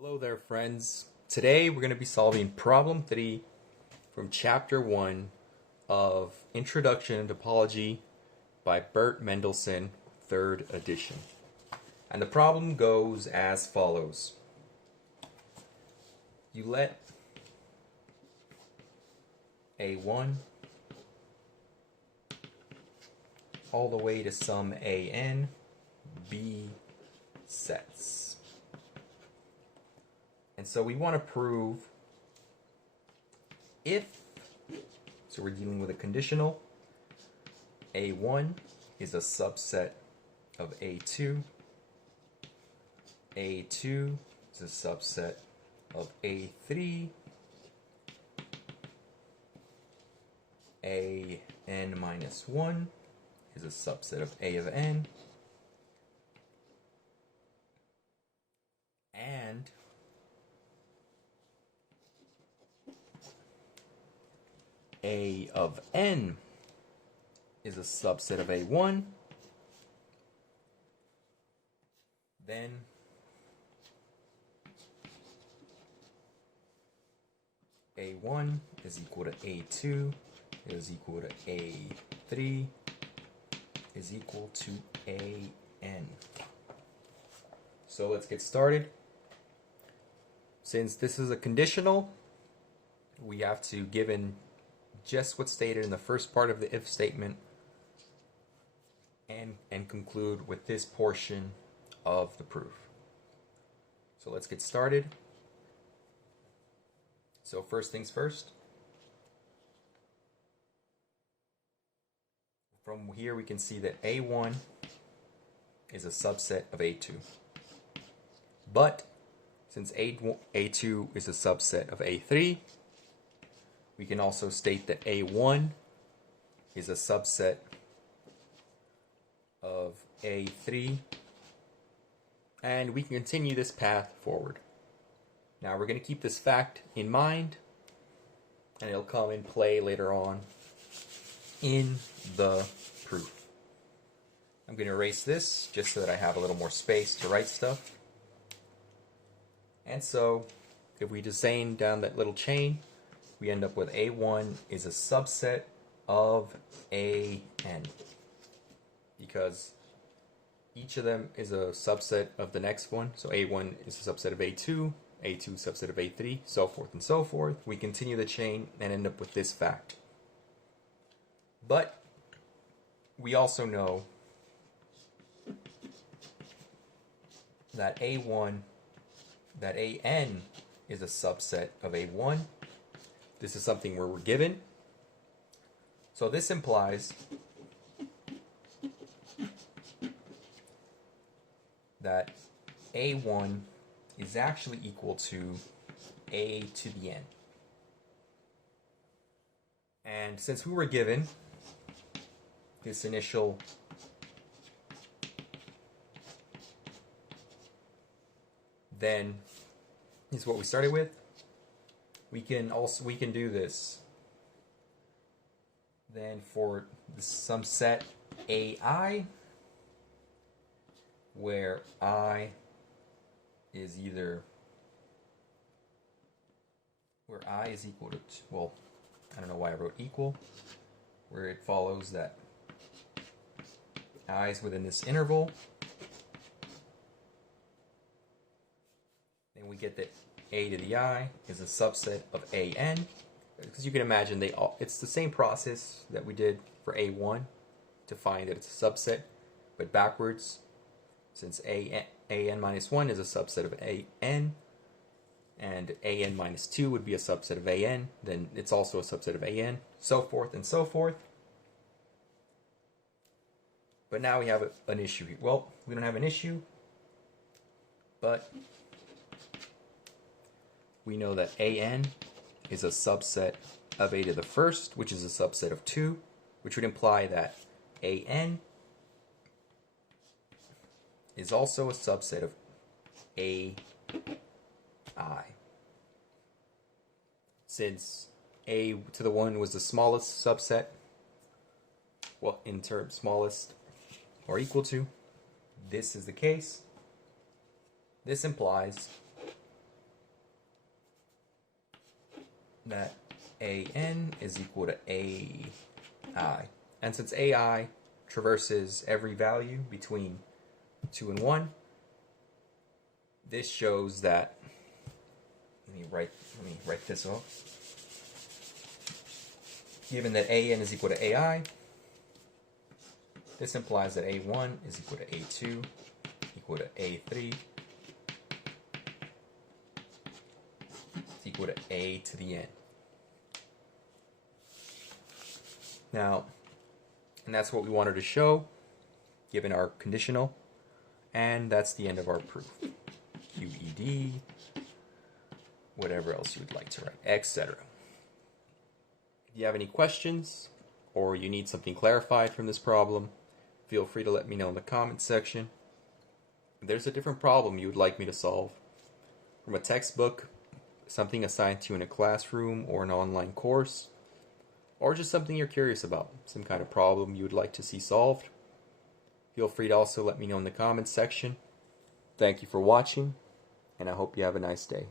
Hello there, friends. Today we're going to be solving problem 3 from chapter 1 of Introduction to Topology by Bert Mendelson, 3rd edition. And the problem goes as follows. You let A1 all the way to some AN be sets. And so we want to prove if, so we're dealing with a conditional, A1 is a subset of A2, A2 is a subset of A3, AN minus 1 is a subset of A of n, and A of n is a subset of A1, then A1 is equal to A2 is equal to A3 is equal to AN. So let's get started. Since this is a conditional, we have to, given just what's stated in the first part of the if statement, and conclude with this portion of the proof. So let's get started. So first things first. From here we can see that A1 is a subset of A2. But since A2 is a subset of A3, we can also state that A1 is a subset of A3, and we can continue this path forward. Now we're going to keep this fact in mind, and it'll come in play later on in the proof. I'm going to erase this just so that I have a little more space to write stuff. And so if we design down that little chain, we end up with A1 is a subset of AN, because each of them is a subset of the next one. So A1 is a subset of A2, A2 subset of A3, so forth and so forth. We continue the chain and end up with this fact. But we also know that AN is a subset of A1. This is something where we're given. So this implies that A1 is actually equal to A to the n. And since we were given this initial then is what we started with, we can do this then for some set AI, where I is equal to, well, I don't know why I wrote equal, where it follows that I is within this interval. Then we get that A to the I is a subset of AN, because you can imagine it's the same process that we did for A1 to find that it's a subset, but backwards. Since AN minus 1 is a subset of AN, and AN minus 2 would be a subset of AN, then it's also a subset of AN, so forth and so forth. But now we have an issue here. Well, we don't have an issue, but we know that AN is a subset of A to the first, which is a subset of 2, which would imply that AN is also a subset of AI. Since A to the 1 was the smallest subset, well, in terms smallest or equal to, this is the case. This implies that AN is equal to AI. And since AI traverses every value between 2 and 1, this shows that, let me write this off. Given that AN is equal to AI, this implies that A1 is equal to A2 equal to A3 is equal to A to the N. Now, and that's what we wanted to show given our conditional, and that's the end of our proof. QED, whatever else you would like to write, etc. If you have any questions or you need something clarified from this problem, feel free to let me know in the comments section. If there's a different problem you would like me to solve from a textbook, something assigned to you in a classroom or an online course, or just something you're curious about, some kind of problem you would like to see solved, feel free to also let me know in the comments section. Thank you for watching, and I hope you have a nice day.